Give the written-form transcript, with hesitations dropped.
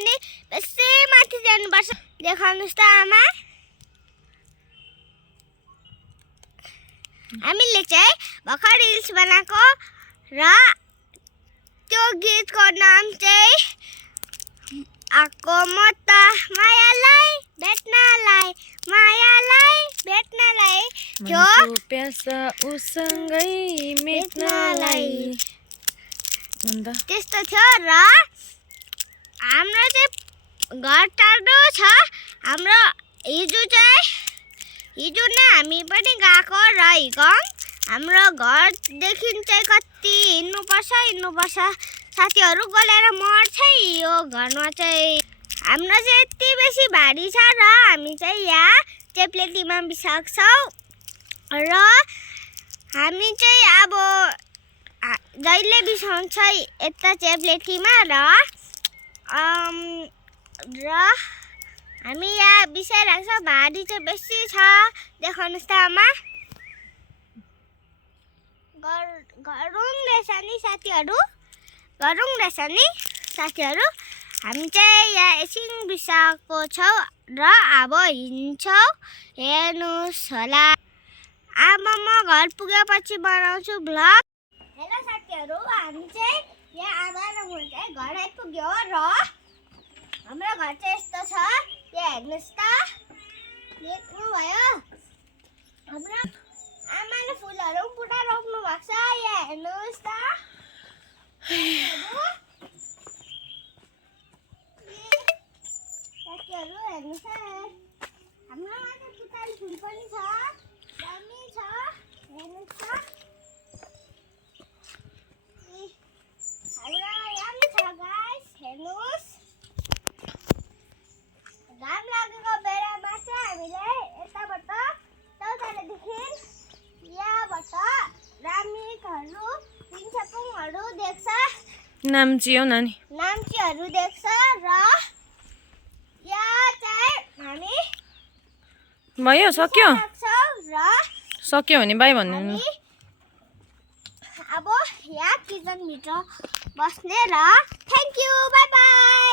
पनि बेसी माथि जानुपर्छ देखाउनुस् त आमा हामीले चाहिँ भर्खर रिल्स बनाएको र त्यो गीतको नाम चाहिँ आको म त मायालाई भेट्नलाई थियो प्यासा उसँगै मेट्नलाई त्यस्तो थियो र हाम्रो चाहिँ घर टाढो छ हाम्रो हिजो नै हामी पनि गएको र हिगम हाम्रो घरदेखि चाहिँ कति हिँड्नुपर्छ साथीहरू गलेर मर्छ यो घरमा चाहिँ हाम्रो चाहिँ यति बेसी भारी छ र हामी चाहिँ यहाँ चेप्लेटीमा बिसाक्छौँ र हामी चाहिँ अब जहिले बिसाउँछ यता चेप्लेटीमा र हामी यहाँ बिसाइरहेको छ भारी चाहिँ बेसी छ देखाउनुहोस् त आमा गरौँ रहेछ नि साथीहरू हामी चाहिँ यहाँ एकछिन बिसाएको छौँ र अब हिँड्छौँ हेर्नुहोस् होला अब म घर पुगेपछि बनाउँछु भ्लग हेलो साथीहरू हामी चाहिँ यहाँ आमा र म चाहिँ घर आइपुग्यो र हाम्रो घर चाहिँ यस्तो छ यहाँ हेर्नुहोस् त देख्नुभयो हाम्रो आमाले फुलहरू पनि पुरा रोप्नु भएको छ यहाँ हेर्नुहोस् त साथीहरू हेर्नुहोस् हाम्रोमा चाहिँ पुतली फुल पनि छ दामी छ हेर्नुहोस् त हाम्रो यहाँ छ गाइस हेर्नुहोस् घाम लागेको बेलामा चाहिँ हामीले यताबाट तलदेखि यहाँबाट रामिकहरू पिन्छपुङहरू देख्छ नाम्ची नाम्चीहरू देख्छ र यहाँ चाहिँ हामी भयो सक्यो र सक्यो भने बाई भन्नु अब यहाँ किचनभित्र बस्ने र थ्याङ्क यू बाई बाई